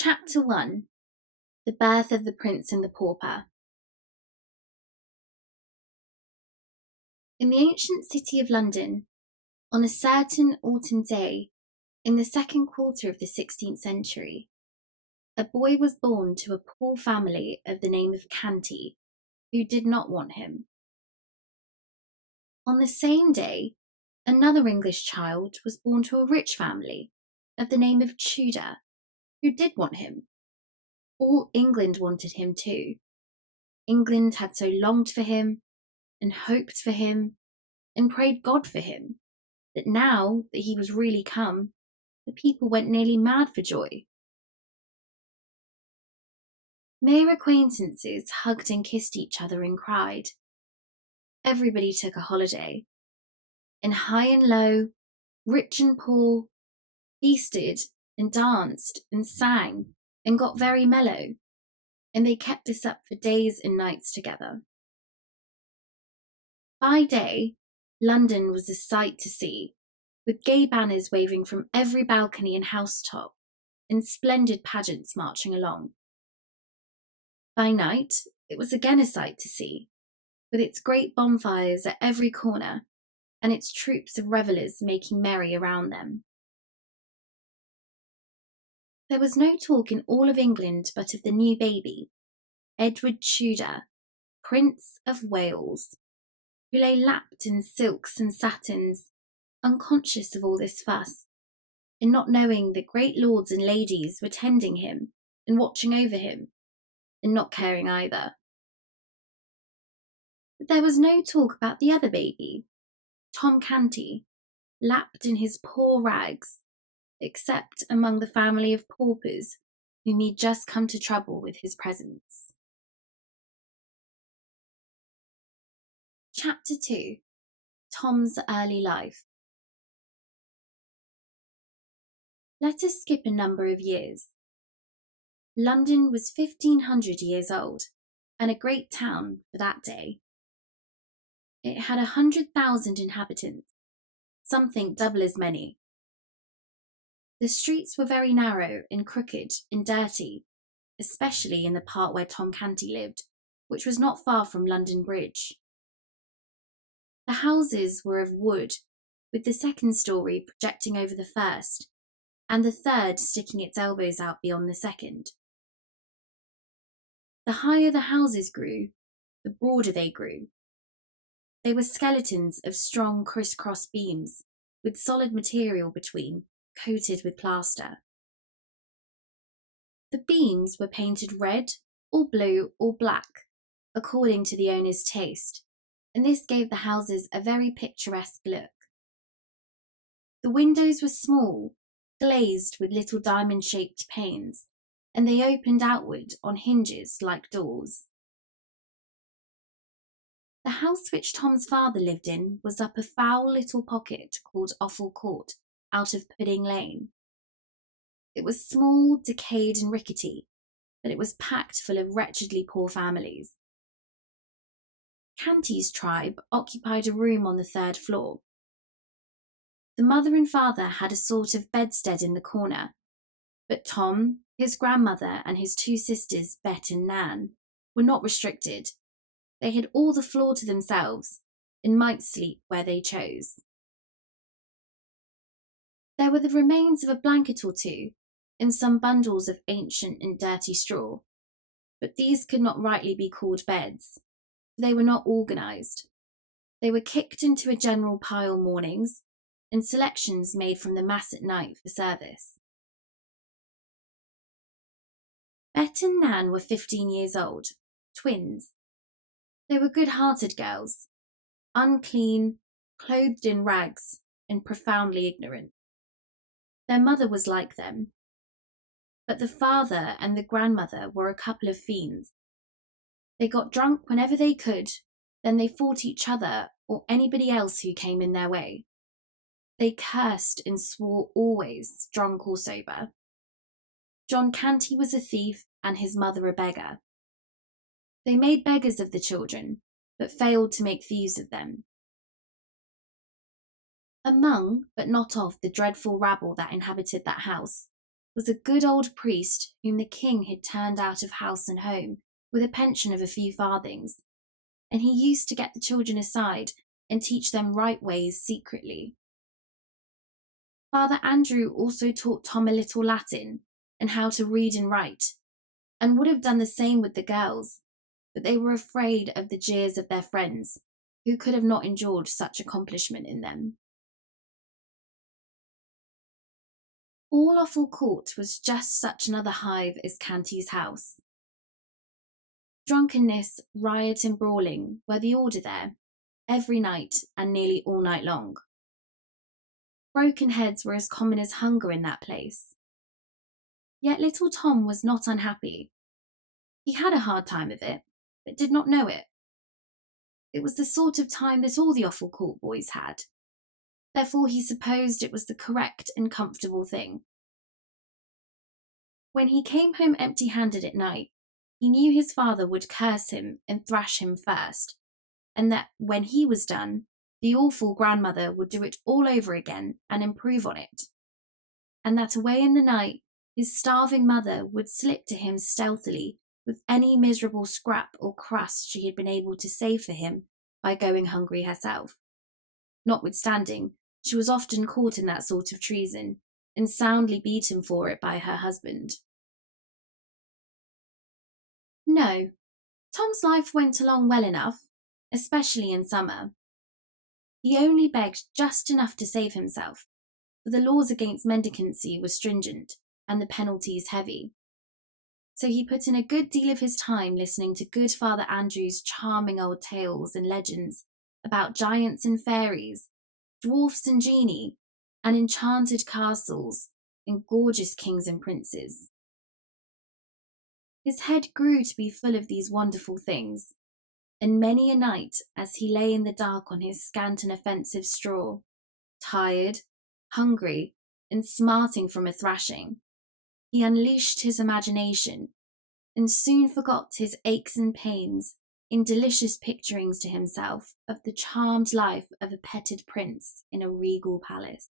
Chapter 1. The Birth of the Prince and the Pauper. In the ancient city of London, on a certain autumn day, in the second quarter of the 16th century, a boy was born to a poor family of the name of Canty, who did not want him. On the same day, another English child was born to a rich family of the name of Tudor, who did want him. All England wanted him too. England had so longed for him, and hoped for him, and prayed God for him, that now that he was really come, the people went nearly mad for joy. Mere acquaintances hugged and kissed each other and cried. Everybody took a holiday, and high and low, rich and poor, feasted and danced and sang and got very mellow, and they kept this up for days and nights together. By day, London was a sight to see, with gay banners waving from every balcony and housetop, and splendid pageants marching along. By night, it was again a sight to see, with its great bonfires at every corner, and its troops of revellers making merry around them. There was no talk in all of England but of the new baby, Edward Tudor, Prince of Wales, who lay lapped in silks and satins, unconscious of all this fuss, and not knowing that great lords and ladies were tending him and watching over him, and not caring either. But there was no talk about the other baby, Tom Canty, lapped in his poor rags, except among the family of paupers whom he'd just come to trouble with his presence. Chapter 2. Tom's Early Life. Let us skip a number of years. London was 1500 years old, and a great town for that day. It had 100,000 inhabitants, something double as many. The streets were very narrow and crooked and dirty, especially in the part where Tom Canty lived, which was not far from London Bridge. The houses were of wood, with the second story projecting over the first, and the third sticking its elbows out beyond the second. The higher the houses grew, the broader they grew. They were skeletons of strong criss-cross beams, with solid material between, coated with plaster. The beams were painted red, or blue, or black, according to the owner's taste, and this gave the houses a very picturesque look. The windows were small, glazed with little diamond-shaped panes, and they opened outward on hinges like doors. The house which Tom's father lived in was up a foul little pocket called Offal Court, out of Pudding Lane. It was small, decayed and rickety, but it was packed full of wretchedly poor families. Canty's tribe occupied a room on the third floor. The mother and father had a sort of bedstead in the corner, but Tom, his grandmother and his two sisters, Bet and Nan, were not restricted. They had all the floor to themselves and might sleep where they chose. There were the remains of a blanket or two and some bundles of ancient and dirty straw, but these could not rightly be called beds. They were not organised. They were kicked into a general pile mornings, and selections made from the mass at night for service. Bet and Nan were 15 years old, twins. They were good-hearted girls, unclean, clothed in rags, and profoundly ignorant. Their mother was like them, but the father and the grandmother were a couple of fiends. They got drunk whenever they could, then they fought each other or anybody else who came in their way. They cursed and swore always, drunk or sober. John Canty was a thief and his mother a beggar. They made beggars of the children, but failed to make thieves of them. Among, but not of, the dreadful rabble that inhabited that house was a good old priest whom the king had turned out of house and home with a pension of a few farthings, and he used to get the children aside and teach them right ways secretly. Father Andrew also taught Tom a little Latin and how to read and write, and would have done the same with the girls, but they were afraid of the jeers of their friends, who could have not endured such accomplishment in them. All Offal Court was just such another hive as Canty's house. Drunkenness, riot and brawling were the order there, every night and nearly all night long. Broken heads were as common as hunger in that place. Yet little Tom was not unhappy. He had a hard time of it, but did not know it. It was the sort of time that all the Offal Court boys had. Therefore he supposed it was the correct and comfortable thing. When he came home empty-handed at night, he knew his father would curse him and thrash him first, and that when he was done, the awful grandmother would do it all over again and improve on it, and that away in the night his starving mother would slip to him stealthily with any miserable scrap or crust she had been able to save for him by going hungry herself. Notwithstanding, she was often caught in that sort of treason, and soundly beaten for it by her husband. No, Tom's life went along well enough, especially in summer. He only begged just enough to save himself, for the laws against mendicancy were stringent and the penalties heavy. So he put in a good deal of his time listening to good Father Andrew's charming old tales and legends about giants and fairies, dwarfs and genii, and enchanted castles and gorgeous kings and princes. His head grew to be full of these wonderful things, and many a night, as he lay in the dark on his scant and offensive straw, tired, hungry, and smarting from a thrashing, he unleashed his imagination and soon forgot his aches and pains in delicious picturings to himself of the charmed life of a petted prince in a regal palace.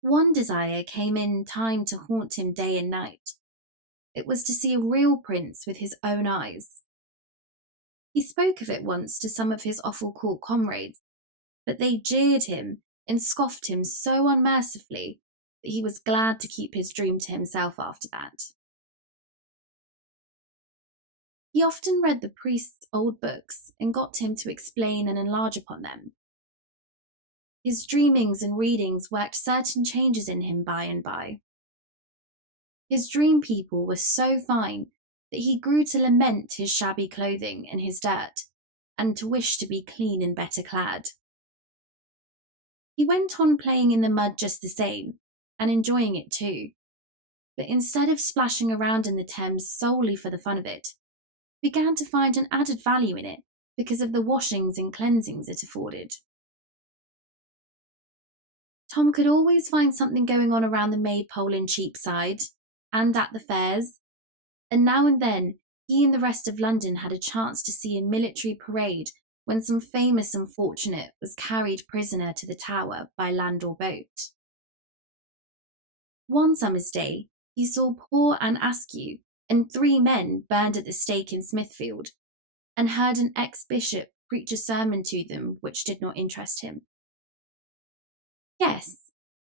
One desire came in time to haunt him day and night. It was to see a real prince with his own eyes. He spoke of it once to some of his Offal Court comrades, but they jeered him and scoffed him so unmercifully that he was glad to keep his dream to himself after that. He often read the priest's old books and got him to explain and enlarge upon them. His dreamings and readings worked certain changes in him by and by. His dream people were so fine that he grew to lament his shabby clothing and his dirt, and to wish to be clean and better clad. He went on playing in the mud just the same, and enjoying it too, but instead of splashing around in the Thames solely for the fun of it, began to find an added value in it because of the washings and cleansings it afforded. Tom could always find something going on around the Maypole in Cheapside, and at the fairs, and now and then he and the rest of London had a chance to see a military parade when some famous unfortunate was carried prisoner to the Tower by land or boat. One summer's day, he saw poor Anne Askew and 3 men burned at the stake in Smithfield, and heard an ex-bishop preach a sermon to them which did not interest him. Yes,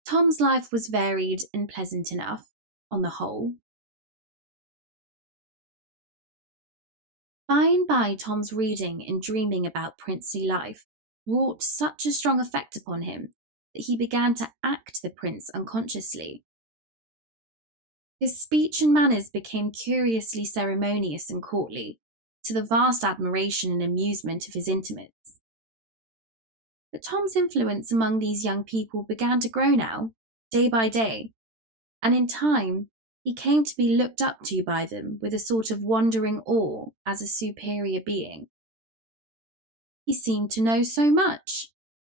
Tom's life was varied and pleasant enough, on the whole. By and by, Tom's reading and dreaming about princely life wrought such a strong effect upon him that he began to act the prince unconsciously. His speech and manners became curiously ceremonious and courtly, to the vast admiration and amusement of his intimates. But Tom's influence among these young people began to grow now, day by day, and in time he came to be looked up to by them with a sort of wondering awe as a superior being. He seemed to know so much,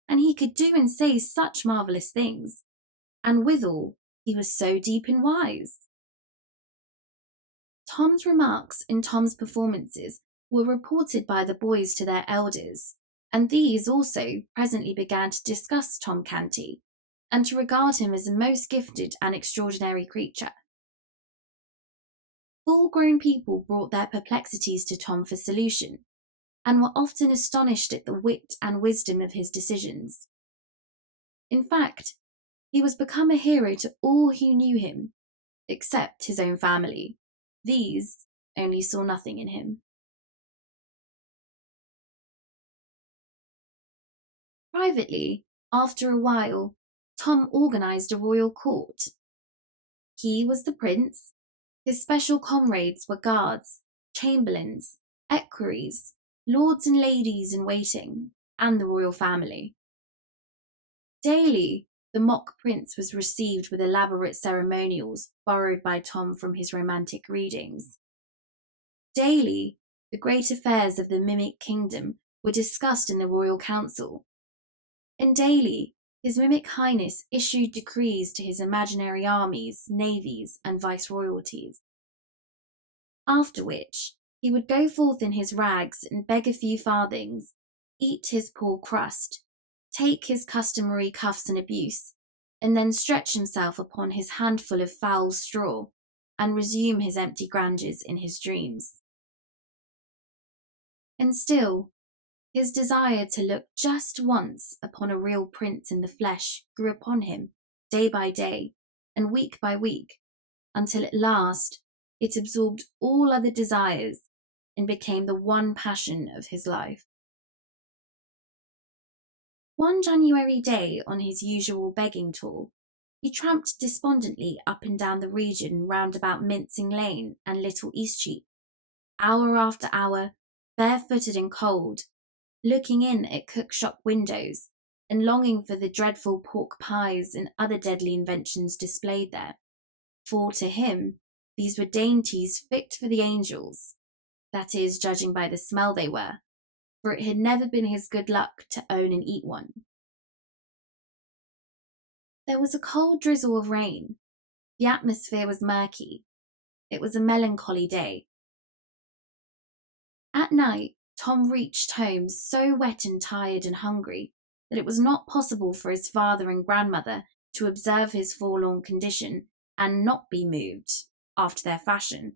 and he could do and say such marvellous things, and withal he was so deep and wise. Tom's remarks and Tom's performances were reported by the boys to their elders, and these also presently began to discuss Tom Canty, and to regard him as a most gifted and extraordinary creature. Full-grown people brought their perplexities to Tom for solution, and were often astonished at the wit and wisdom of his decisions. In fact, he was become a hero to all who knew him, except his own family. These only saw nothing in him. Privately, after a while, Tom organised a royal court. He was the prince. His special comrades were guards, chamberlains, equerries, lords and ladies in waiting, and the royal family. Daily, the mock prince was received with elaborate ceremonials borrowed by Tom from his romantic readings. Daily, the great affairs of the mimic kingdom were discussed in the royal council. And daily, His Mimic Highness issued decrees to his imaginary armies, navies, and viceroyalties. After which, he would go forth in his rags and beg a few farthings, eat his poor crust, take his customary cuffs and abuse, and then stretch himself upon his handful of foul straw, and resume his empty grandeurs in his dreams. And still, his desire to look just once upon a real prince in the flesh grew upon him, day by day, and week by week, until at last it absorbed all other desires and became the one passion of his life. One January day, on his usual begging tour, he tramped despondently up and down the region round about Mincing Lane and Little Eastcheap, hour after hour, barefooted and cold, looking in at cook-shop windows and longing for the dreadful pork pies and other deadly inventions displayed there, for to him these were dainties fit for the angels, that is, judging by the smell they were, for it had never been his good luck to own and eat one. There was a cold drizzle of rain. The atmosphere was murky. It was a melancholy day. At night, Tom reached home so wet and tired and hungry that it was not possible for his father and grandmother to observe his forlorn condition and not be moved, after their fashion,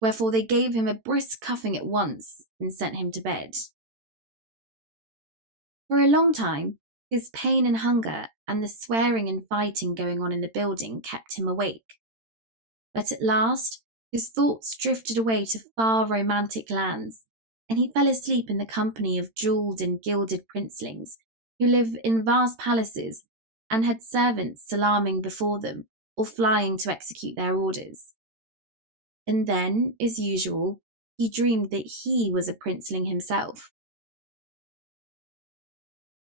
wherefore they gave him a brisk cuffing at once and sent him to bed. For a long time, his pain and hunger and the swearing and fighting going on in the building kept him awake. But at last, his thoughts drifted away to far romantic lands, and he fell asleep in the company of jewelled and gilded princelings who live in vast palaces and had servants salaaming before them or flying to execute their orders. And then, as usual, he dreamed that he was a princeling himself.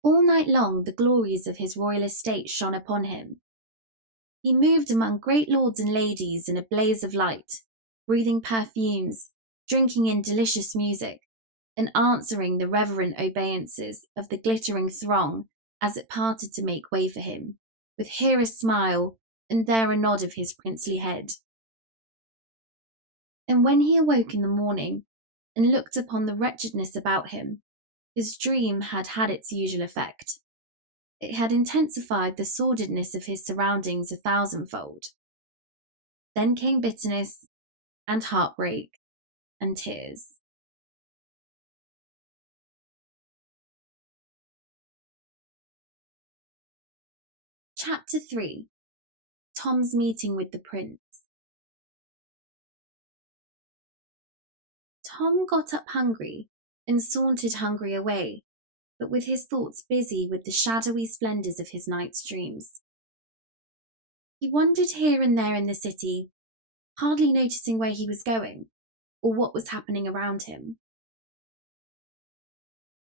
All night long the glories of his royal estate shone upon him. He moved among great lords and ladies in a blaze of light, breathing perfumes, drinking in delicious music, and answering the reverent obeisances of the glittering throng as it parted to make way for him, with here a smile and there a nod of his princely head. And when he awoke in the morning and looked upon the wretchedness about him, his dream had had its usual effect. It had intensified the sordidness of his surroundings 1,000-fold. Then came bitterness and heartbreak and tears. Chapter 3. Tom's Meeting with the Prince. Tom got up hungry and sauntered hungry away, but with his thoughts busy with the shadowy splendours of his night's dreams. He wandered here and there in the city, hardly noticing where he was going or what was happening around him.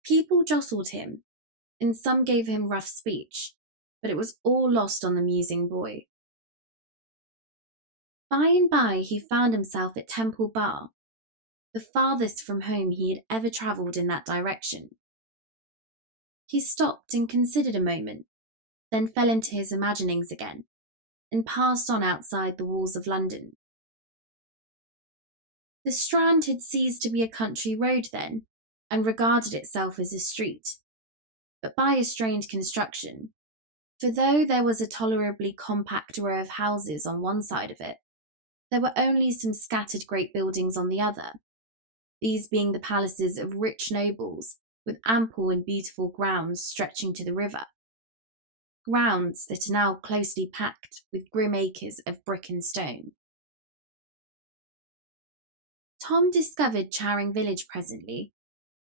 People jostled him, and some gave him rough speech, but it was all lost on the musing boy. By and by he found himself at Temple Bar, the farthest from home he had ever travelled in that direction. He stopped and considered a moment, then fell into his imaginings again, and passed on outside the walls of London. The Strand had ceased to be a country road then, and regarded itself as a street, but by a strange construction. For though there was a tolerably compact row of houses on one side of it, there were only some scattered great buildings on the other, these being the palaces of rich nobles, with ample and beautiful grounds stretching to the river, grounds that are now closely packed with grim acres of brick and stone. Tom discovered Charing Village presently,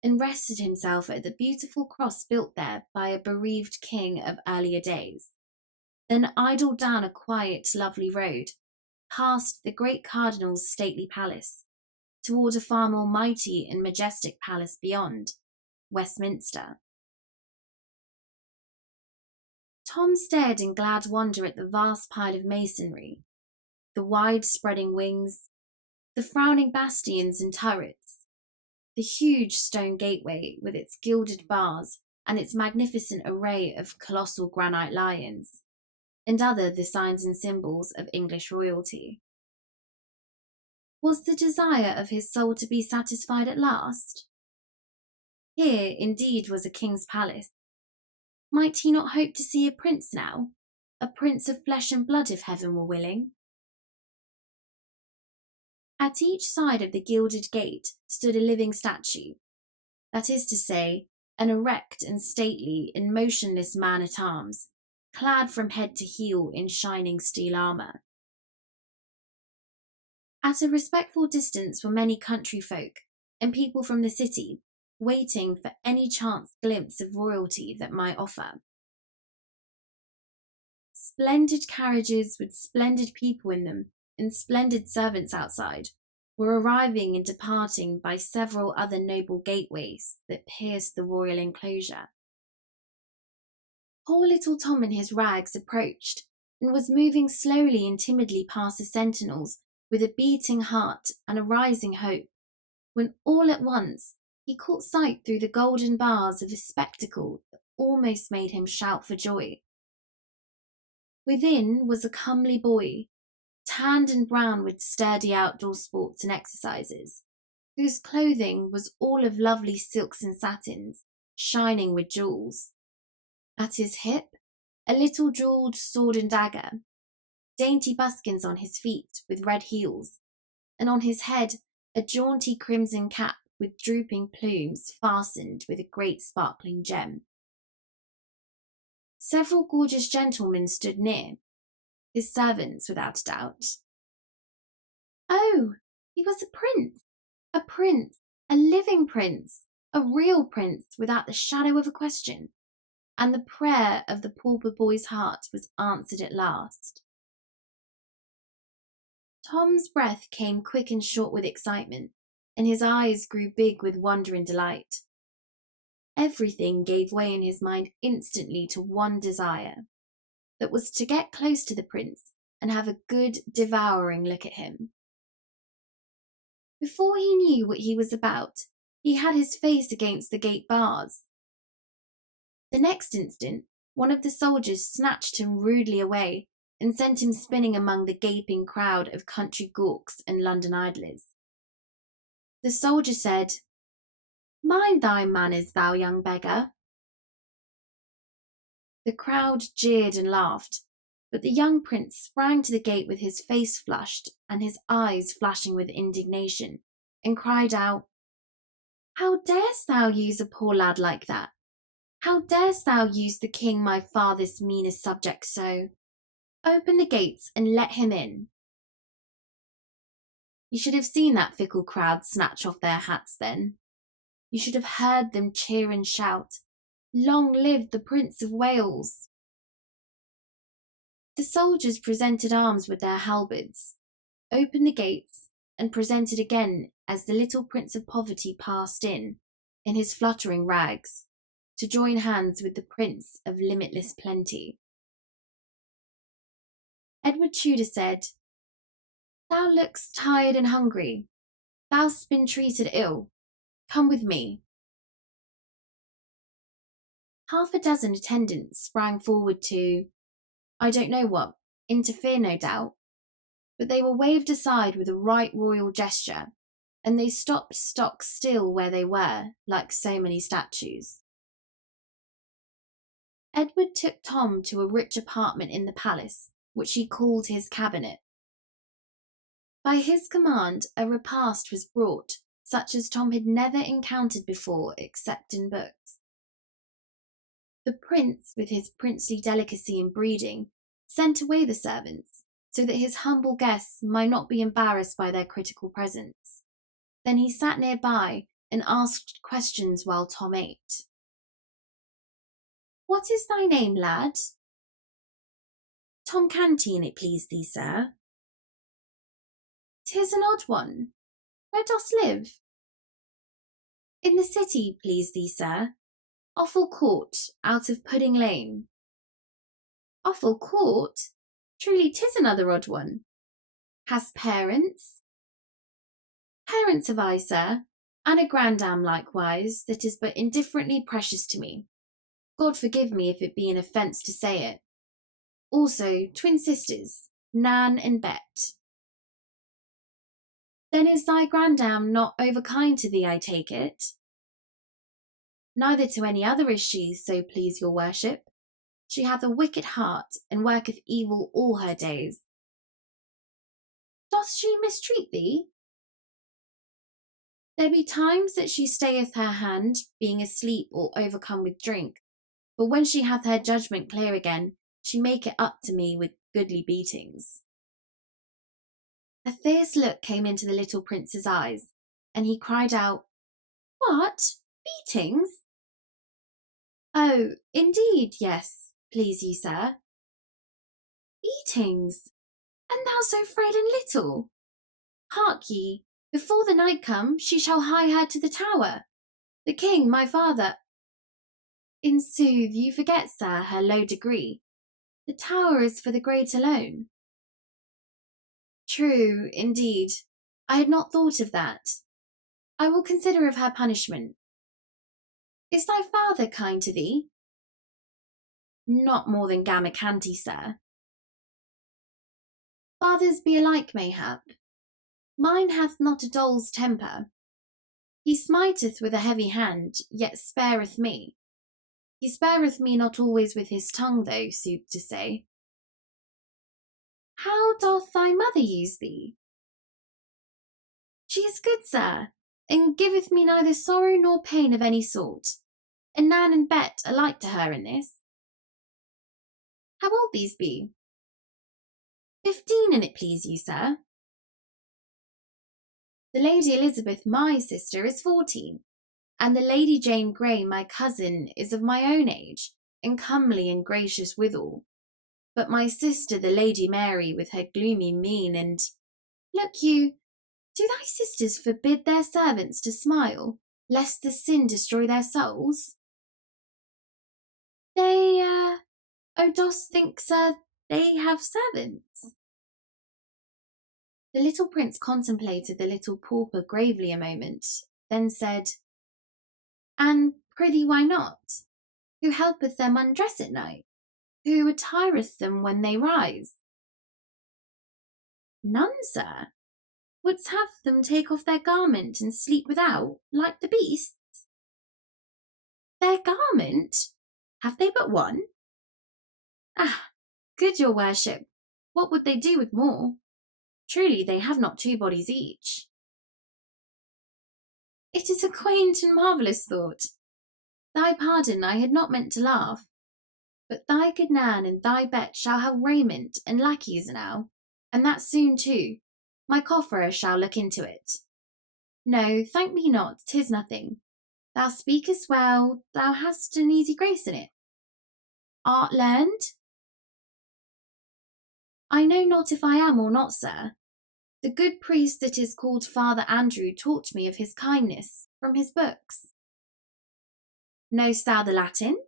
and rested himself at the beautiful cross built there by a bereaved king of earlier days, then idled down a quiet, lovely road, past the great cardinal's stately palace, toward a far more mighty and majestic palace beyond, Westminster. Tom stared in glad wonder at the vast pile of masonry, the wide-spreading wings, the frowning bastions and turrets, the huge stone gateway with its gilded bars and its magnificent array of colossal granite lions, and other the signs and symbols of English royalty. Was the desire of his soul to be satisfied at last? Here, indeed, was a king's palace. Might he not hope to see a prince now, a prince of flesh and blood if heaven were willing? At each side of the gilded gate stood a living statue, that is to say, an erect and stately and motionless man-at-arms, clad from head to heel in shining steel armour. At a respectful distance were many country folk and people from the city, waiting for any chance glimpse of royalty that might offer. Splendid carriages with splendid people in them and splendid servants outside were arriving and departing by several other noble gateways that pierced the royal enclosure. Poor little Tom in his rags approached and was moving slowly and timidly past the sentinels with a beating heart and a rising hope, when all at once he caught sight through the golden bars of a spectacle that almost made him shout for joy. Within was a comely boy, tanned and brown with sturdy outdoor sports and exercises, whose clothing was all of lovely silks and satins, shining with jewels. At his hip, a little jewelled sword and dagger, dainty buskins on his feet with red heels, and on his head a jaunty crimson cap with drooping plumes fastened with a great sparkling gem. Several gorgeous gentlemen stood near, his servants without a doubt. Oh, he was a prince, a living prince, a real prince without the shadow of a question, and the prayer of the pauper boy's heart was answered at last. Tom's breath came quick and short with excitement, and his eyes grew big with wonder and delight. Everything gave way in his mind instantly to one desire, that was to get close to the prince and have a good, devouring look at him. Before he knew what he was about, he had his face against the gate bars. The next instant, one of the soldiers snatched him rudely away and sent him spinning among the gaping crowd of country gawks and London idlers. The soldier said, "Mind thy manners, thou young beggar." The crowd jeered and laughed, but the young prince sprang to the gate with his face flushed and his eyes flashing with indignation, and cried out, "How darest thou use a poor lad like that? How darest thou use the king my father's meanest subject so? Open the gates and let him in." You should have seen that fickle crowd snatch off their hats then. You should have heard them cheer and shout, "Long live the Prince of Wales!" The soldiers presented arms with their halberds, opened the gates, and presented again as the little Prince of Poverty passed in his fluttering rags, to join hands with the Prince of Limitless Plenty. Edward Tudor said, "Thou look'st tired and hungry. Thou'st been treated ill. Come with me." Half a dozen attendants sprang forward to, I don't know what, interfere no doubt, but they were waved aside with a right royal gesture, and they stopped stock still where they were, like so many statues. Edward took Tom to a rich apartment in the palace, which he called his cabinet. By his command, a repast was brought, such as Tom had never encountered before except in books. The prince, with his princely delicacy and breeding, sent away the servants, so that his humble guests might not be embarrassed by their critical presence. Then he sat near by and asked questions while Tom ate. "What is thy name, lad?" "Tom Canty, an it please thee, sir." "'Tis an odd one. Where dost live?" "In the city, please thee, sir. Offal Court, out of Pudding Lane." "Offal Court? Truly 'tis another odd one. Hast parents?" "Parents have I, sir, and a grandam likewise, that is but indifferently precious to me. God forgive me if it be an offence to say it. Also twin sisters, Nan and Bet." "Then is thy grandam not overkind to thee, I take it?" "Neither to any other is she, so please your worship. She hath a wicked heart, and worketh evil all her days." "Doth she mistreat thee?" "There be times that she stayeth her hand, being asleep or overcome with drink, but when she hath her judgment clear again, she make it up to me with goodly beatings." A fierce look came into the little prince's eyes, and he cried out, "What? Beatings?" "Oh, indeed, yes, please you, sir." "Beatings? And thou so frail and little? Hark ye, before the night come, she shall hie her to the Tower. The king, my father—" "In sooth, you forget, sir, her low degree. The Tower is for the great alone." "True, indeed. I had not thought of that. I will consider of her punishment. Is thy father kind to thee?" "Not more than Gamma Canty, sir." "Fathers be alike, mayhap. Mine hath not a doll's temper. He smiteth with a heavy hand, yet spareth me. He spareth me not always with his tongue, though, sooth to say." "How doth thy mother use thee?" "She is good, sir, and giveth me neither sorrow nor pain of any sort, and Nan and Bet are like to her in this." "How old these be?" 15, an it please you, sir." "The Lady Elizabeth, my sister, is 14, and the Lady Jane Grey, my cousin, is of my own age, and comely and gracious withal. But my sister, the Lady Mary, with her gloomy mien and— Look you, do thy sisters forbid their servants to smile, lest the sin destroy their souls?" "They, oh, dost think, sir, they have servants?" The little prince contemplated the little pauper gravely a moment, then said, "And prithee why not? Who helpeth them undress at night? Who attireth them when they rise?" "None, sir. Wouldst have them take off their garment and sleep without, like the beasts?" "Their garment? Have they but one?" "Ah, good your worship, what would they do with more? Truly they have not 2 bodies each." "It is a quaint and marvellous thought. Thy pardon, I had not meant to laugh. But thy good Nan and thy Bet shall have raiment and lackeys now, and that soon too. My cofferer shall look into it. No, thank me not, 'tis nothing. Thou speakest well, thou hast an easy grace in it. Art learned?" "I know not if I am or not, sir. The good priest that is called Father Andrew taught me of his kindness, from his books." "Know'st thou the Latin?"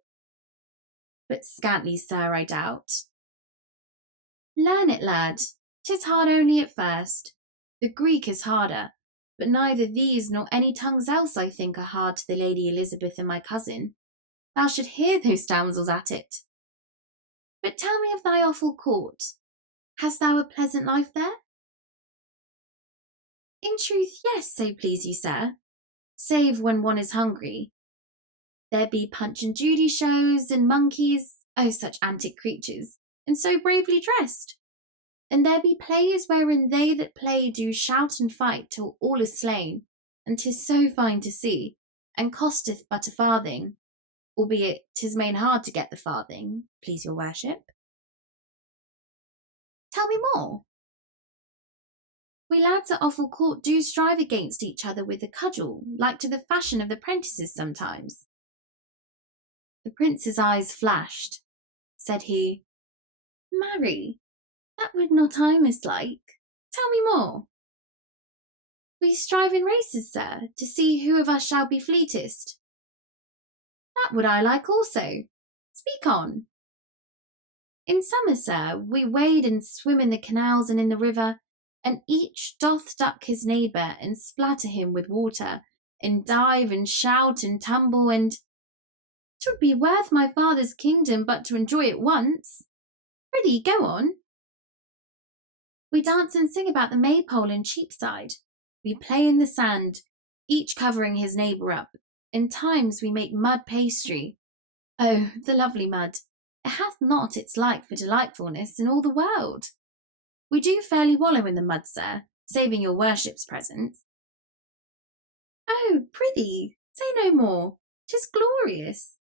"But scantly, sir, I doubt." "Learn it, lad. 'Tis hard only at first. The Greek is harder, but neither these nor any tongues else, I think, are hard to the Lady Elizabeth and my cousin. Thou should hear those damsels at it. But tell me of thy awful court. Hast thou a pleasant life there?" "In truth, yes, so please you, sir, save when one is hungry. There be Punch and Judy shows and monkeys, oh such antic creatures, and so bravely dressed. And there be plays wherein they that play do shout and fight till all is slain, and 'tis so fine to see, and costeth but a farthing, albeit 'tis main hard to get the farthing, please your worship. Tell me more. We lads at Offal Court do strive against each other with the cudgel, like to the fashion of the prentices sometimes. The prince's eyes flashed. Said he, Marry, that would not I mislike. Tell me more. We strive in races, sir, to see who of us shall be fleetest. That would I like also. Speak on. In summer, sir, we wade and swim in the canals and in the river, and each doth duck his neighbour and splatter him with water, and dive and shout and tumble, and 'twould be worth my father's kingdom but to enjoy it once. Prithee, go on. We dance and sing about the maypole in Cheapside. We play in the sand, each covering his neighbour up. In times we make mud pastry. Oh, the lovely mud! It hath not its like for delightfulness in all the world. We do fairly wallow in the mud, sir, saving your worship's presence. Oh, prithee, say no more. 'Tis glorious.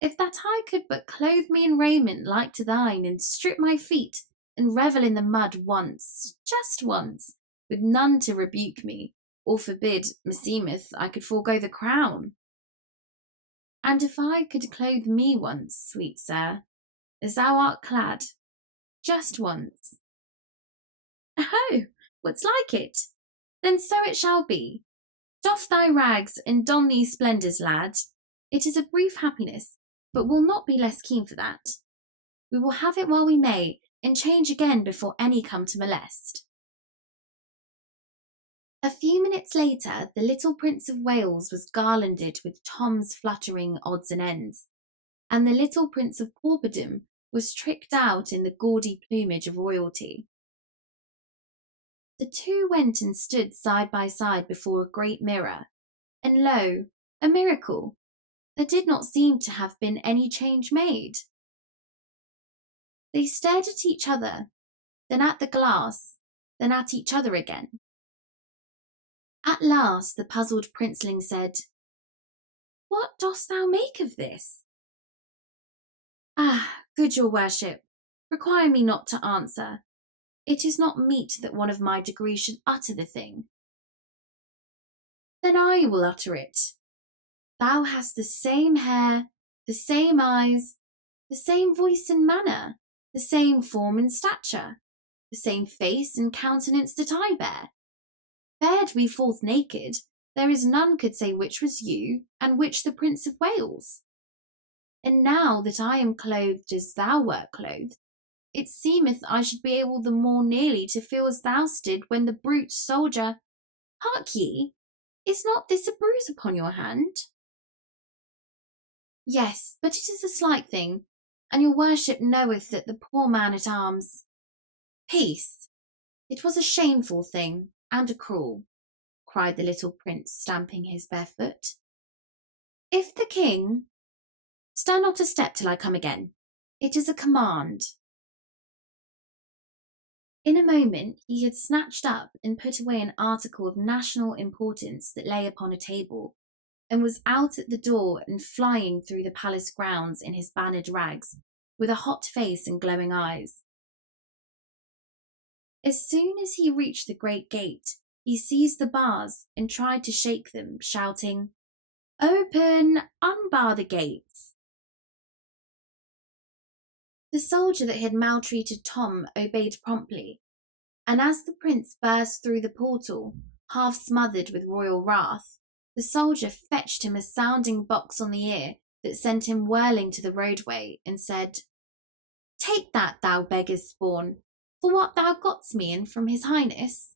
If that I could but clothe me in raiment like to thine, and strip my feet, and revel in the mud once, just once, with none to rebuke me, or forbid, meseemeth, I could forego the crown. And if I could clothe me once, sweet sir, as thou art clad, just once. Oh, wouldst like it? Then so it shall be. Doff thy rags and don these splendours, lad. It is a brief happiness, but we'll not be less keen for that. We will have it while we may, and change again before any come to molest. A few minutes later, the little Prince of Wales was garlanded with Tom's fluttering odds and ends, and the little Prince of Pauperdom was tricked out in the gaudy plumage of royalty. The two went and stood side by side before a great mirror, and lo, a miracle! There did not seem to have been any change made. They stared at each other, then at the glass, then at each other again. At last the puzzled princeling said, What dost thou make of this? Ah, good your worship, require me not to answer. It is not meet that one of my degree should utter the thing. Then I will utter it. Thou hast the same hair, the same eyes, the same voice and manner, the same form and stature, the same face and countenance that I bear. Fared we forth naked, there is none could say which was you, and which the Prince of Wales. And now that I am clothed as thou wert clothed, it seemeth I should be able the more nearly to feel as thou did when the brute soldier— Hark ye, is not this a bruise upon your hand? Yes, but it is a slight thing, and your worship knoweth that the poor man-at-arms— Peace! It was a shameful thing, and a cruel, cried the little prince, stamping his bare foot. If the king— Stir not a step till I come again. It is a command. In a moment he had snatched up and put away an article of national importance that lay upon a table, and was out at the door and flying through the palace grounds in his bannered rags, with a hot face and glowing eyes. As soon as he reached the great gate, he seized the bars and tried to shake them, shouting, Open! Unbar the gates! The soldier that had maltreated Tom obeyed promptly, and as the prince burst through the portal, half smothered with royal wrath, the soldier fetched him a sounding box on the ear that sent him whirling to the roadway, and said, Take that, thou beggar's spawn, for what thou gotst me in from his highness.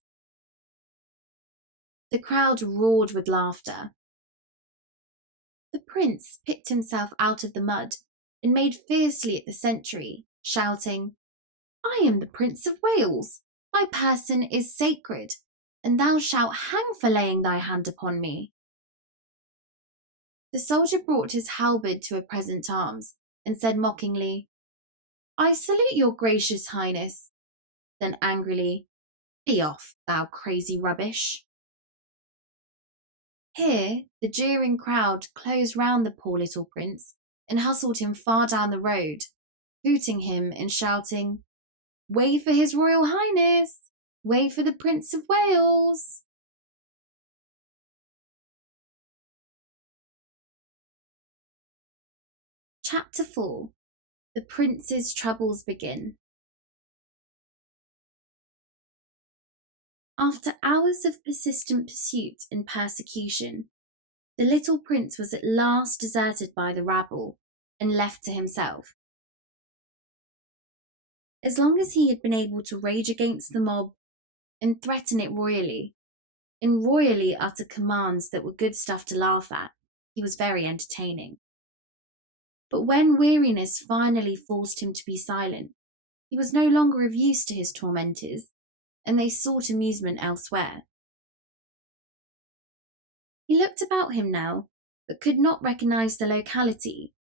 The crowd roared with laughter. The prince picked himself out of the mud and made fiercely at the sentry, shouting, I am the Prince of Wales. My person is sacred, and thou shalt hang for laying thy hand upon me. The soldier brought his halberd to a present arms, and said mockingly, "I salute your gracious highness." Then angrily, "Be off, thou crazy rubbish." Here the jeering crowd closed round the poor little prince and hustled him far down the road, hooting him and shouting, "Way for His Royal Highness! Way for the Prince of Wales!" Chapter 4. The Prince's Troubles Begin. After hours of persistent pursuit and persecution, the little prince was at last deserted by the rabble and left to himself. As long as he had been able to rage against the mob and threaten it royally, and royally utter commands that were good stuff to laugh at, he was very entertaining. But when weariness finally forced him to be silent, he was no longer of use to his tormentors, and they sought amusement elsewhere. He looked about him now, but could not recognize the locality.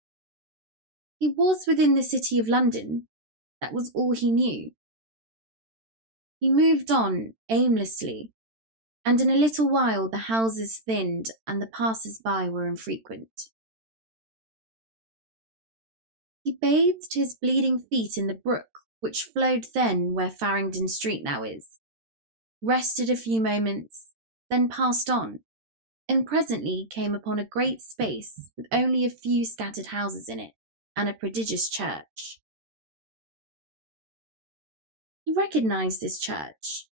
He was within the city of London. That was all he knew. He moved on aimlessly, and in a little while the houses thinned and the passers-by were infrequent. He bathed his bleeding feet in the brook which flowed then where Farringdon Street now is, rested a few moments, then passed on, and presently came upon a great space with only a few scattered houses in it and a prodigious church. He recognised this church.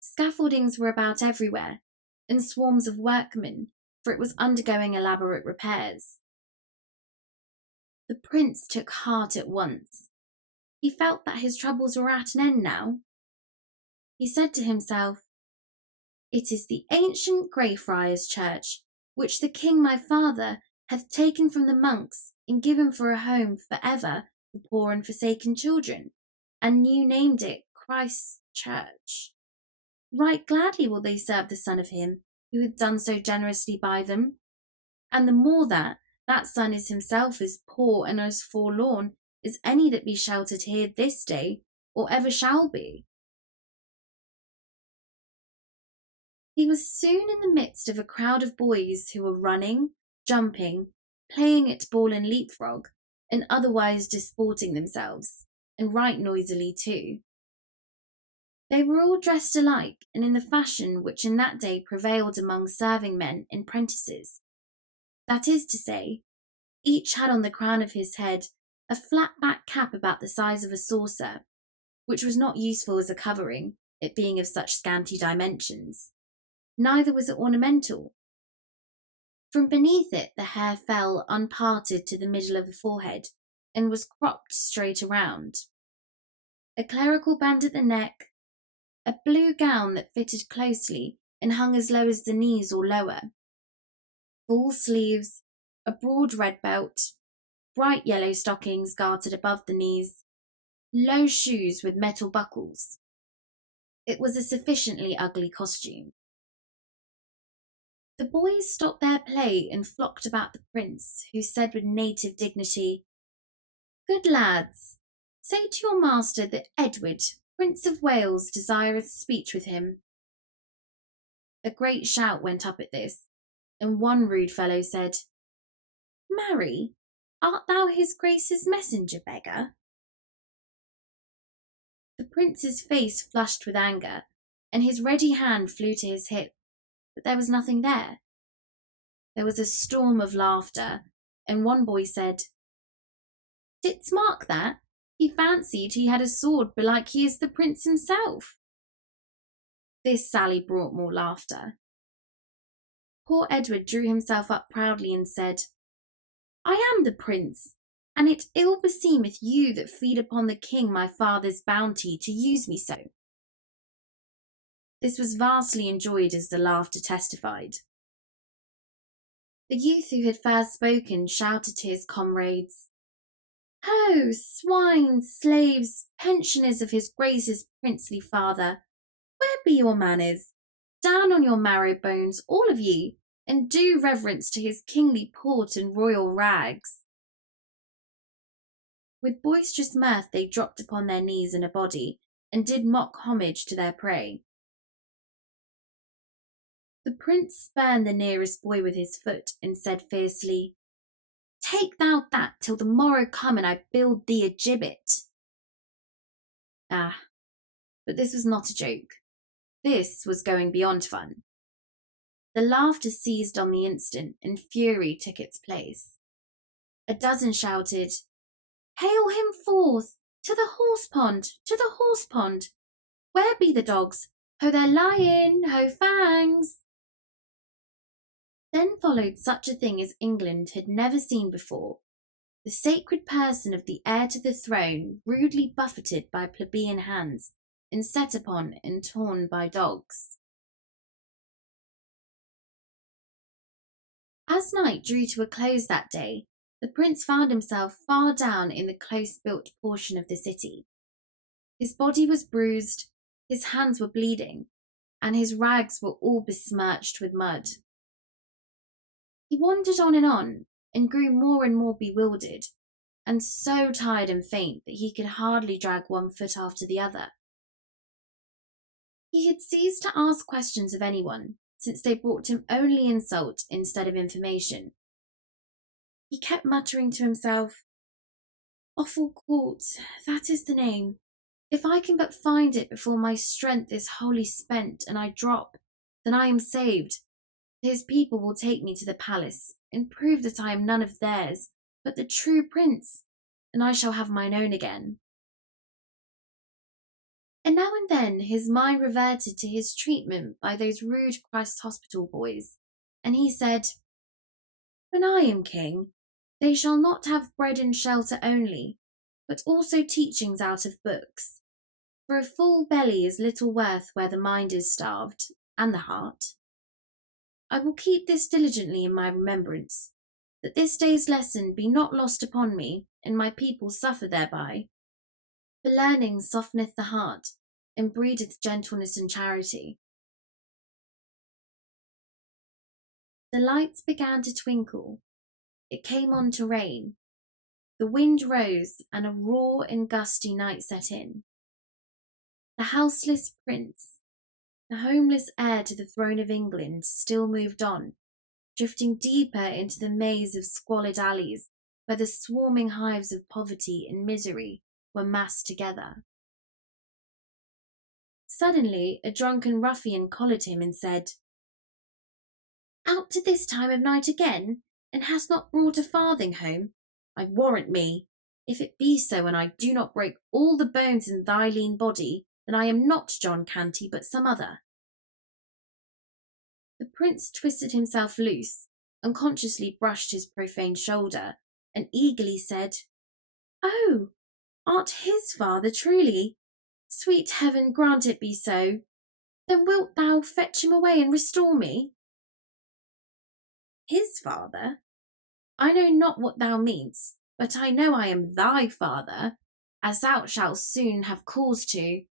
Scaffoldings were about everywhere, and swarms of workmen, for it was undergoing elaborate repairs. The prince took heart at once. He felt that his troubles were at an end now. He said to himself, "It is the ancient Greyfriars Church, which the king my father hath taken from the monks and given for a home for ever for poor and forsaken children, and new named it Christ's Church. Right gladly will they serve the son of him who hath done so generously by them, and the more that son is himself as poor and as forlorn as any that be sheltered here this day or ever shall be." He was soon in the midst of a crowd of boys who were running, jumping, playing at ball and leapfrog, and otherwise disporting themselves, and right noisily too. They were all dressed alike, and in the fashion which in that day prevailed among serving men and prentices. That is to say, each had on the crown of his head a flat-back cap about the size of a saucer, which was not useful as a covering, it being of such scanty dimensions. Neither was it ornamental. From beneath it the hair fell unparted to the middle of the forehead, and was cropped straight around. A clerical band at the neck, a blue gown that fitted closely and hung as low as the knees or lower, full sleeves, a broad red belt, bright yellow stockings gartered above the knees, low shoes with metal buckles. It was a sufficiently ugly costume. The boys stopped their play and flocked about the prince, who said with native dignity, "Good lads, say to your master that Edward, Prince of Wales, desireth speech with him." A great shout went up at this, and one rude fellow said, "Marry, art thou his grace's messenger, beggar?" The prince's face flushed with anger, and his ready hand flew to his hip, but there was nothing there. There was a storm of laughter, and one boy said, "Didst mark that? He fancied he had a sword belike he is the prince himself." This sally brought more laughter. Poor Edward drew himself up proudly and said, "I am the prince, and it ill beseemeth you that feed upon the king my father's bounty to use me so." This was vastly enjoyed as the laughter testified. The youth who had first spoken shouted to his comrades, "Ho, swine, slaves, pensioners of his grace's princely father, where be your manners? Down on your marrow bones, all of ye, and due reverence to his kingly port and royal rags." With boisterous mirth they dropped upon their knees in a body, and did mock homage to their prey. The prince spurned the nearest boy with his foot, and said fiercely, "Take thou that till the morrow come and I build thee a gibbet." Ah, but this was not a joke. This was going beyond fun. The laughter ceased on the instant, and fury took its place. A dozen shouted, "Hail him forth! To the horse pond! To the horse pond! Where be the dogs? Ho there lion! Ho fangs!" Then followed such a thing as England had never seen before. The sacred person of the heir to the throne rudely buffeted by plebeian hands, and set upon and torn by dogs. As night drew to a close that day, the prince found himself far down in the close-built portion of the city. His body was bruised, his hands were bleeding, and his rags were all besmirched with mud. He wandered on, and grew more and more bewildered, and so tired and faint that he could hardly drag one foot after the other. He had ceased to ask questions of anyone, since they brought him only insult instead of information. He kept muttering to himself, "Awful Court, that is the name. If I can but find it before my strength is wholly spent and I drop, then I am saved. His people will take me to the palace and prove that I am none of theirs, but the true prince, and I shall have mine own again." And now and then his mind reverted to his treatment by those rude Christ's Hospital boys, and he said, "When I am king, they shall not have bread and shelter only, but also teachings out of books. For a full belly is little worth where the mind is starved, and the heart. I will keep this diligently in my remembrance, that this day's lesson be not lost upon me, and my people suffer thereby. For learning softeneth the heart, and breedeth gentleness and charity." The lights began to twinkle. It came on to rain. The wind rose, and a raw and gusty night set in. The houseless prince, the homeless heir to the throne of England, still moved on, drifting deeper into the maze of squalid alleys where the swarming hives of poverty and misery were massed together. Suddenly, a drunken ruffian collared him and said, "Out to this time of night again, and hast not brought a farthing home? I warrant me, if it be so, and I do not break all the bones in thy lean body, then I am not John Canty, but some other." The prince twisted himself loose, unconsciously brushed his profane shoulder, and eagerly said, "Oh, art his father truly? Sweet heaven, grant it be so. Then wilt thou fetch him away and restore me?" "His father? I know not what thou meanest, but I know I am thy father, as thou shalt soon have cause to.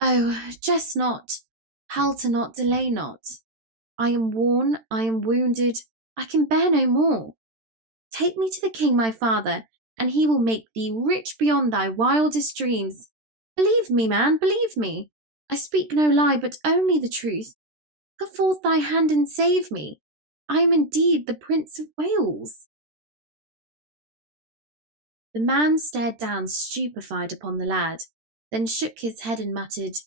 Oh, jest not, halter not, delay not. I am worn, I am wounded, I can bear no more. Take me to the king my father, and he will make thee rich beyond thy wildest dreams. Believe me, man, believe me. I speak no lie, but only the truth. Put forth thy hand and save me. I am indeed the Prince of Wales." The man stared down stupefied upon the lad, then shook his head and muttered,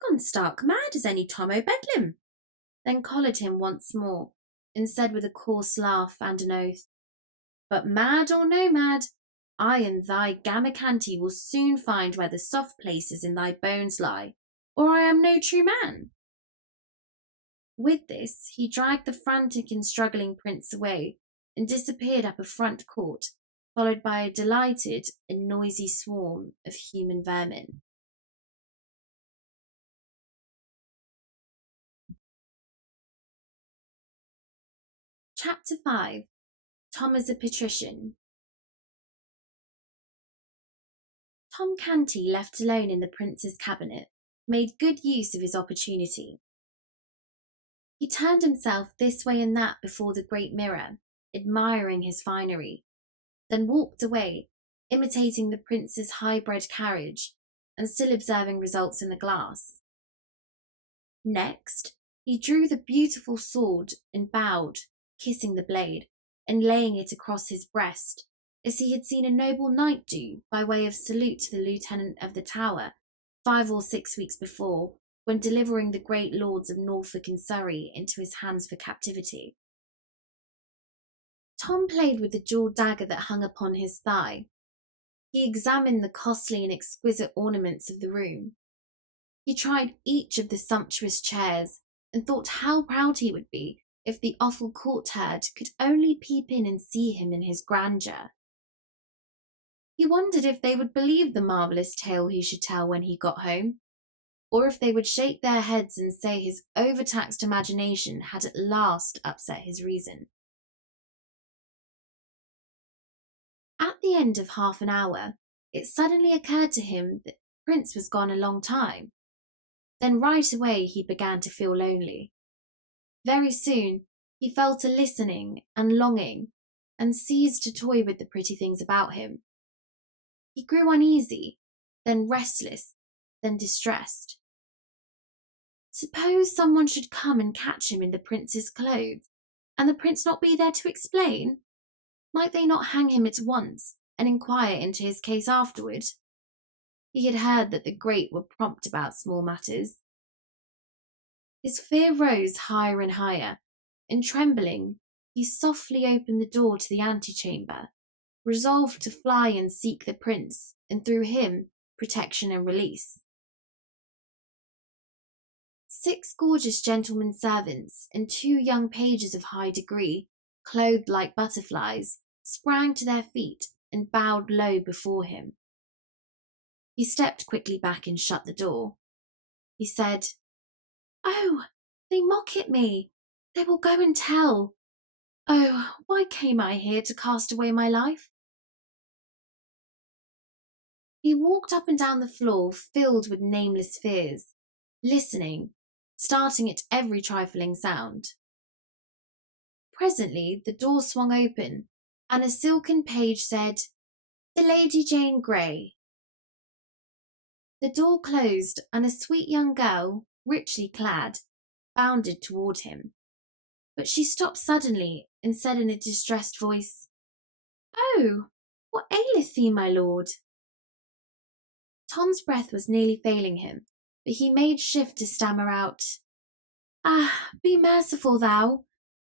"Gone stark mad as any Tom o' Bedlam," then collared him once more, and said with a coarse laugh and an oath, "But mad or no mad, I and thy Gamacanty will soon find where the soft places in thy bones lie, or I am no true man." With this, he dragged the frantic and struggling prince away, and disappeared up a front court, followed by a delighted and noisy swarm of human vermin. Chapter 5. Tom as a Patrician. Tom Canty, left alone in the prince's cabinet, made good use of his opportunity. He turned himself this way and that before the great mirror, admiring his finery, then walked away, imitating the prince's high-bred carriage and still observing results in the glass. Next, he drew the beautiful sword and bowed, kissing the blade and laying it across his breast, as he had seen a noble knight do by way of salute to the lieutenant of the Tower 5 or 6 weeks before, when delivering the great lords of Norfolk and Surrey into his hands for captivity. Tom played with the jewelled dagger that hung upon his thigh. He examined the costly and exquisite ornaments of the room. He tried each of the sumptuous chairs and thought how proud he would be if the awful court herd could only peep in and see him in his grandeur. He wondered if they would believe the marvellous tale he should tell when he got home, or if they would shake their heads and say his overtaxed imagination had at last upset his reason. At the end of half an hour, it suddenly occurred to him that the prince was gone a long time. Then right away he began to feel lonely. Very soon he fell to listening and longing, and ceased to toy with the pretty things about him. He grew uneasy, then restless, then distressed. Suppose someone should come and catch him in the prince's clothes, and the prince not be there to explain? Might they not hang him at once, and inquire into his case afterward? He had heard that the great were prompt about small matters. His fear rose higher and higher, and trembling, he softly opened the door to the antechamber, resolved to fly and seek the prince, and through him protection and release. 6 gorgeous gentlemen servants and 2 young pages of high degree, clothed like butterflies, sprang to their feet and bowed low before him. He stepped quickly back and shut the door. He said, "Oh, they mock at me. They will go and tell. Oh, why came I here to cast away my life?" He walked up and down the floor, filled with nameless fears, listening, starting at every trifling sound. Presently the door swung open, and a silken page said, "The Lady Jane Grey." The door closed, and a sweet young girl, richly clad, bounded toward him. But she stopped suddenly and said in a distressed voice, "Oh, what aileth thee, my lord?" Tom's breath was nearly failing him, but he made shift to stammer out, "Ah, be merciful, thou.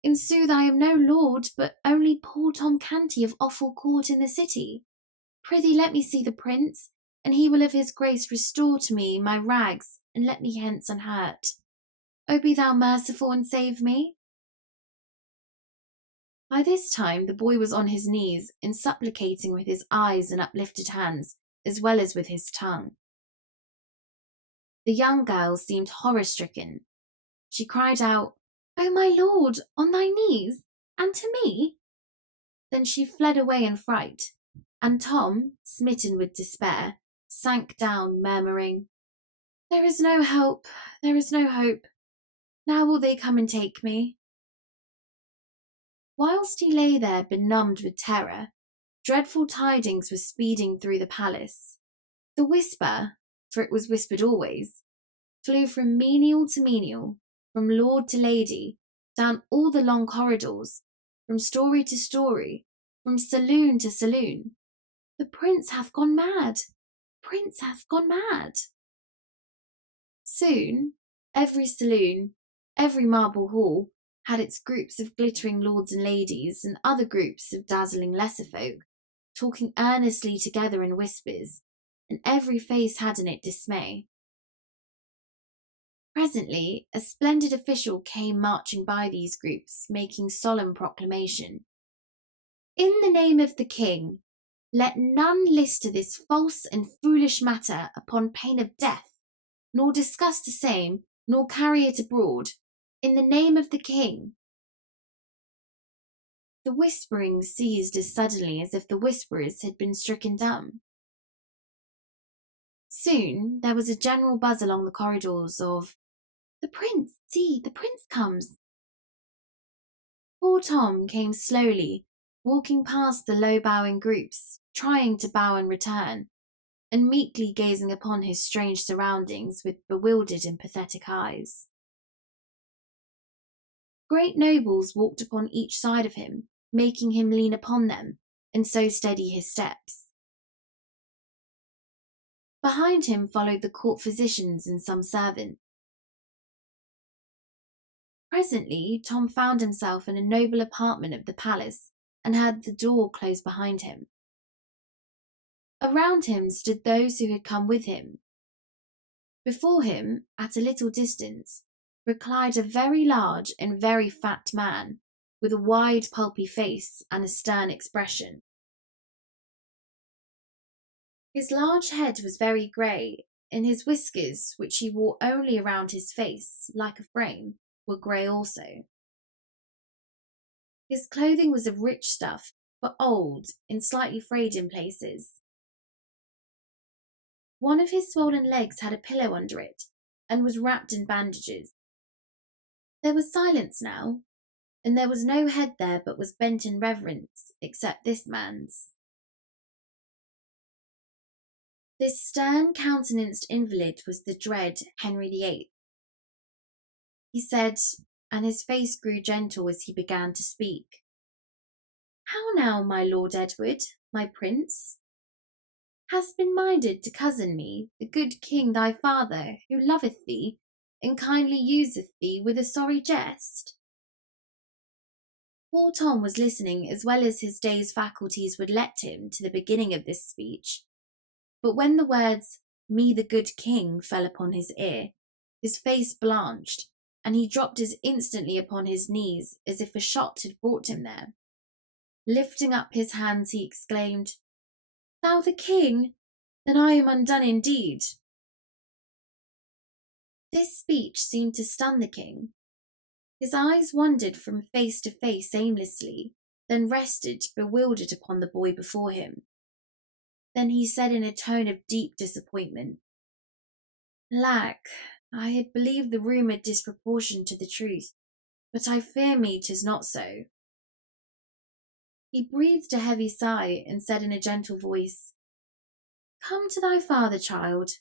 In sooth, I am no lord, but only poor Tom Canty of Offal Court in the city. Prithee let me see the prince, and he will of his grace restore to me my rags, and let me hence unhurt. O be thou merciful and save me." By this time the boy was on his knees and supplicating with his eyes and uplifted hands, as well as with his tongue. The young girl seemed horror-stricken. She cried out, "Oh, my lord, on thy knees, and to me?" Then she fled away in fright, and Tom, smitten with despair, sank down, murmuring, "There is no help, there is no hope. Now will they come and take me?" Whilst he lay there benumbed with terror, dreadful tidings were speeding through the palace. The whisper, for it was whispered always, flew from menial to menial, from lord to lady, down all the long corridors, from story to story, from saloon to saloon. "The prince hath gone mad! Prince hath gone mad!" Soon, every saloon, every marble hall, had its groups of glittering lords and ladies, and other groups of dazzling lesser folk, talking earnestly together in whispers, and every face had in it dismay. Presently, a splendid official came marching by these groups, making solemn proclamation. "In the name of the king, let none list to this false and foolish matter upon pain of death, nor discuss the same, nor carry it abroad, in the name of the king." The whispering ceased as suddenly as if the whisperers had been stricken dumb. Soon there was a general buzz along the corridors of, The prince! See, the prince comes! Poor Tom came slowly, walking past the low-bowing groups, trying to bow in return, and meekly gazing upon his strange surroundings with bewildered and pathetic eyes. Great nobles walked upon each side of him, making him lean upon them, and so steady his steps. Behind him followed the court physicians and some servants. Presently, Tom found himself in a noble apartment of the palace, and heard the door close behind him. Around him stood those who had come with him. Before him, at a little distance, reclined a very large and very fat man, with a wide pulpy face and a stern expression. His large head was very grey, and his whiskers, which he wore only around his face, like a frame, were grey also. His clothing was of rich stuff, but old and slightly frayed in places. One of his swollen legs had a pillow under it, and was wrapped in bandages. There was silence now, and there was no head there but was bent in reverence, except this man's. This stern-countenanced invalid was the dread Henry VIII. He said, and his face grew gentle as he began to speak, "How now, my Lord Edward, my prince? Hast been minded to cozen me, the good king thy father, who loveth thee, and kindly useth thee with a sorry jest?" Poor Tom was listening as well as his day's faculties would let him to the beginning of this speech, but when the words, "me the good king," fell upon his ear, his face blanched, and he dropped as instantly upon his knees as if a shot had brought him there. Lifting up his hands, he exclaimed, "Thou the king? Then I am undone indeed." This speech seemed to stun the king. His eyes wandered from face to face aimlessly, then rested bewildered upon the boy before him. Then he said in a tone of deep disappointment, "Alack, I had believed the rumour disproportioned to the truth, but I fear me 'tis not so." He breathed a heavy sigh and said in a gentle voice, "Come to thy father, child.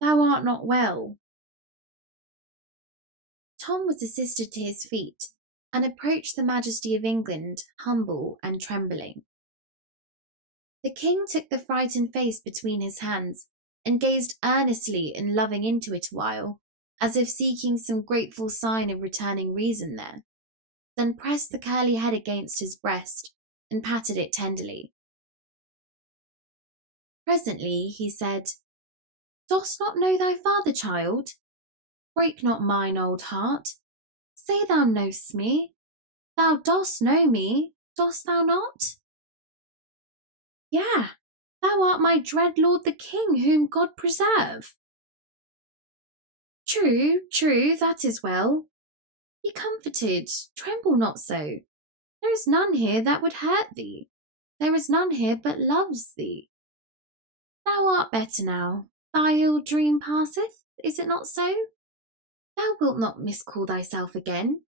Thou art not well." Tom was assisted to his feet, and approached the majesty of England, humble and trembling. The king took the frightened face between his hands, and gazed earnestly and loving into it awhile, as if seeking some grateful sign of returning reason there, then pressed the curly head against his breast, and patted it tenderly. Presently he said, "Dost not know thy father, child? Break not mine old heart. Say thou know'st me. Thou dost know me, dost thou not?" "Yea, thou art my dread lord the king, whom God preserve." "True, true, that is well. Be comforted, tremble not so. There is none here that would hurt thee. There is none here but loves thee. Thou art better now. Thy ill dream passeth, is it not so? Thou wilt not miscall thyself again,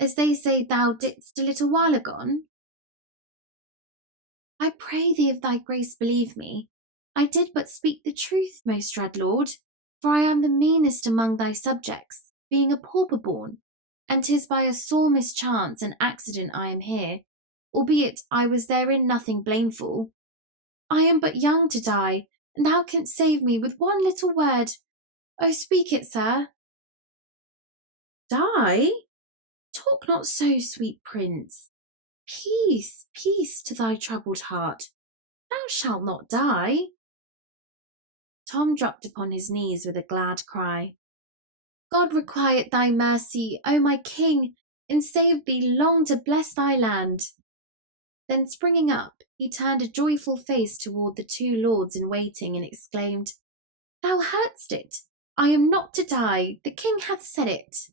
as they say thou didst a little while agone?" "I pray thee of thy grace believe me. I did but speak the truth, most dread lord, for I am the meanest among thy subjects, being a pauper born, and 'tis by a sore mischance and accident I am here, albeit I was therein nothing blameful. I am but young to die, and thou canst save me with one little word. Oh, speak it, sir." "Die? Talk not so, sweet prince. Peace, peace to thy troubled heart. Thou shalt not die." Tom dropped upon his knees with a glad cry. "God requite thy mercy, O my king, and save thee long to bless thy land." Then springing up, he turned a joyful face toward the two lords in waiting and exclaimed, "Thou heardst it. I am not to die. The king hath said it."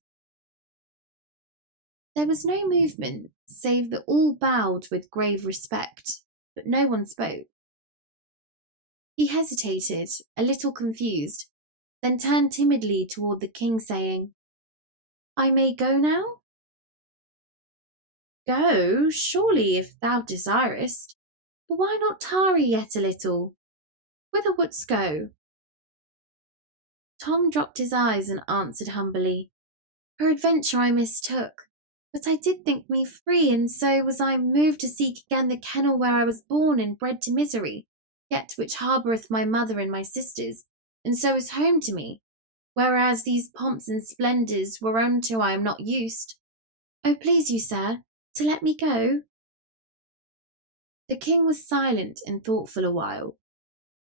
There was no movement, save that all bowed with grave respect, but no one spoke. He hesitated, a little confused, then turned timidly toward the king, saying, I may go now? Go, surely, if thou desirest. But why not tarry yet a little? Whither wouldst go? Tom dropped his eyes and answered humbly, Peradventure I mistook, but I did think me free, and so was I moved to seek again the kennel where I was born and bred to misery, yet which harboureth my mother and my sisters, and so is home to me, whereas these pomps and splendours whereunto I am not used. Oh, please you, sir, to let me go. The king was silent and thoughtful a while.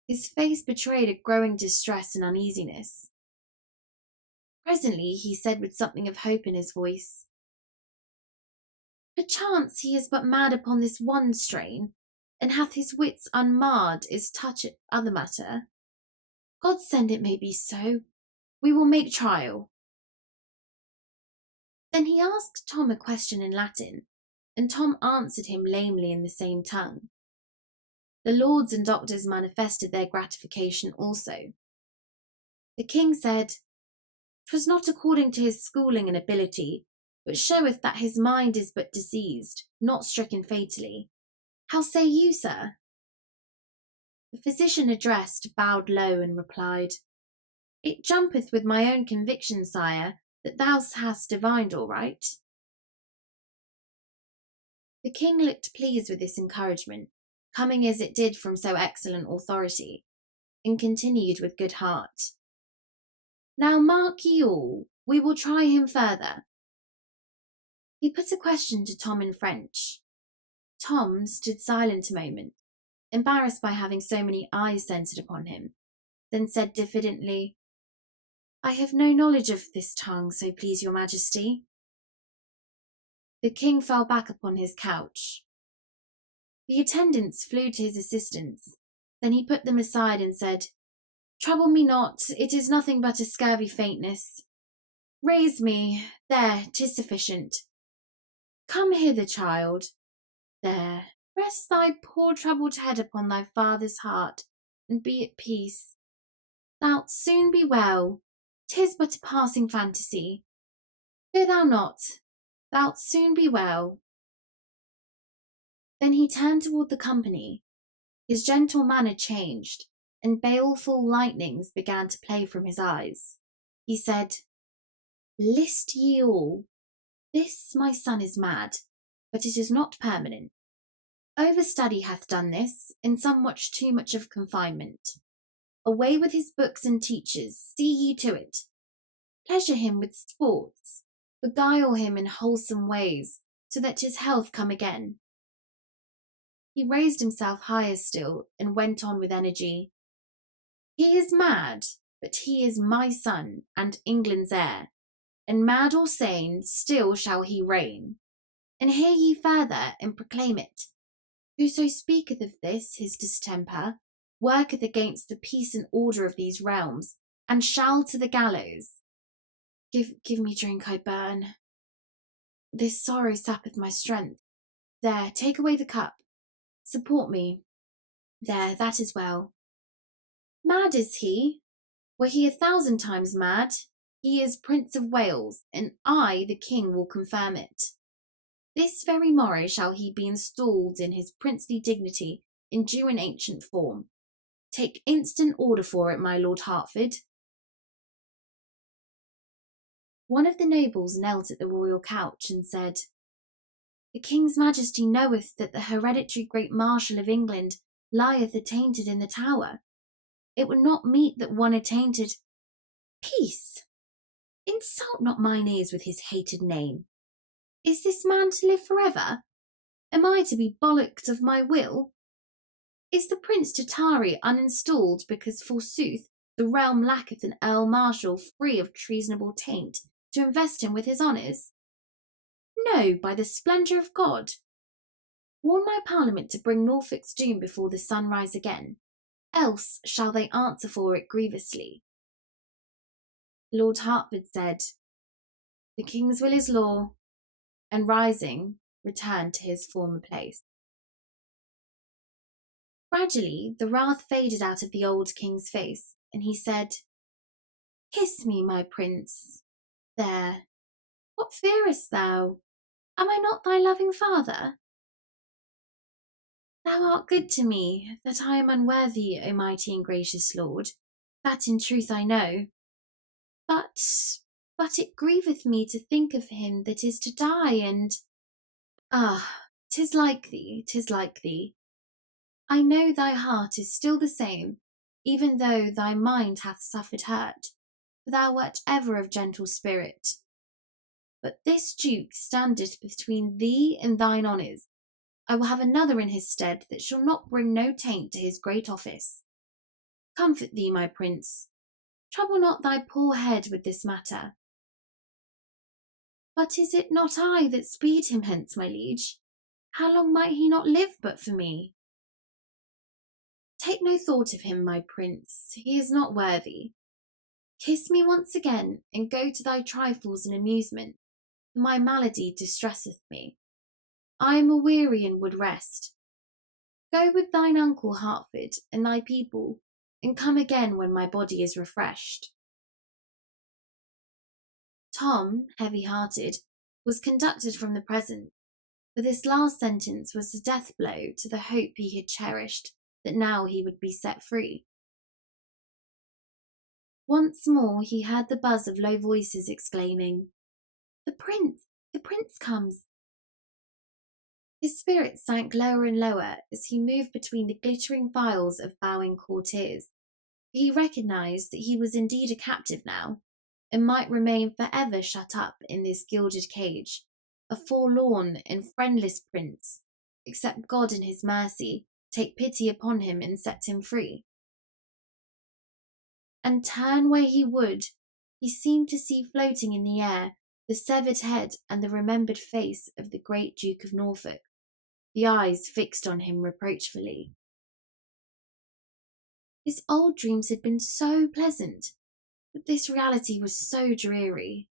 His face betrayed a growing distress and uneasiness. Presently he said with something of hope in his voice, Perchance he is but mad upon this one strain, and hath his wits unmarred is toucheth other matter. God send it may be so. We will make trial. Then he asked Tom a question in Latin, and Tom answered him lamely in the same tongue. The lords and doctors manifested their gratification also. The king said, 'Twas not according to his schooling and ability, but showeth that his mind is but diseased, not stricken fatally. How say you, sir? The physician addressed bowed low and replied, It jumpeth with my own conviction, sire, that thou hast divined all right. The king looked pleased with this encouragement, coming as it did from so excellent authority, and continued with good heart, Now mark ye all, we will try him further. He put a question to Tom in French. Tom stood silent a moment, embarrassed by having so many eyes centred upon him, then said diffidently, I have no knowledge of this tongue, so please your majesty. The king fell back upon his couch. The attendants flew to his assistance. Then he put them aside and said, Trouble me not, it is nothing but a scurvy faintness. Raise me, there, 'tis sufficient. Come hither, child. There, rest thy poor troubled head upon thy father's heart, and be at peace. Thou'lt soon be well. 'Tis but a passing fantasy. Fear thou not, thou'lt soon be well. Then he turned toward the company. His gentle manner changed, and baleful lightnings began to play from his eyes. He said, List ye all, this my son is mad, but it is not permanent. Overstudy hath done this, and somewhat too much of confinement. Away with his books and teachers, see ye to it. Pleasure him with sports, beguile him in wholesome ways, so that his health come again. He raised himself higher still, and went on with energy. He is mad, but he is my son, and England's heir, and mad or sane, still shall he reign. And hear ye further, and proclaim it. Whoso speaketh of this, his distemper, worketh against the peace and order of these realms, and shall to the gallows. Give me drink, I burn. This sorrow sappeth my strength. There, take away the cup. Support me. There, that is well. Mad is he. Were he 1,000 times mad, he is Prince of Wales, and I, the king, will confirm it. This very morrow shall he be installed in his princely dignity in due and ancient form. Take instant order for it, my Lord Hertford. One of the nobles knelt at the royal couch and said, The king's majesty knoweth that the hereditary great marshal of England lieth attainted in the Tower. It would not meet that one attainted— Peace! Insult not mine ears with his hated name. Is this man to live forever? Am I to be bollocked of my will? Is the prince to tarry uninstalled because, forsooth, the realm lacketh an earl marshal free of treasonable taint to invest him with his honours? No, by the splendour of God. Warn my parliament to bring Norfolk's doom before the sun rise again, else shall they answer for it grievously. Lord Hertford said, The king's will is law, and rising, returned to his former place. Gradually, the wrath faded out of the old king's face, and he said, Kiss me, my prince. There, What fearest thou? Am I not thy loving father? Thou art good to me, that I am unworthy, O mighty and gracious Lord, that in truth I know. But it grieveth me to think of him that is to die, and tis like thee, tis like thee. I know thy heart is still the same, even though thy mind hath suffered hurt, for thou wert ever of gentle spirit. But this Duke standeth between thee and thine honours. I will have another in his stead that shall not bring no taint to his great office. Comfort thee, my prince. Trouble not thy poor head with this matter. But is it not I that speed him hence, my liege? How long might he not live but for me? Take no thought of him, my prince, he is not worthy. Kiss me once again, and go to thy trifles and amusement, for my malady distresseth me. I am aweary and would rest. Go with thine uncle Hertford and thy people, and come again when my body is refreshed. Tom, heavy-hearted, was conducted from the presence, for this last sentence was a death-blow to the hope he had cherished that now he would be set free. Once more he heard the buzz of low voices exclaiming, "The prince! The prince comes!" His spirits sank lower and lower as he moved between the glittering files of bowing courtiers. He recognised that he was indeed a captive now, and might remain forever shut up in this gilded cage, a forlorn and friendless prince, except God in his mercy take pity upon him and set him free. And turn where he would, he seemed to see floating in the air the severed head and the remembered face of the great Duke of Norfolk, the eyes fixed on him reproachfully. His old dreams had been so pleasant, but this reality was so dreary.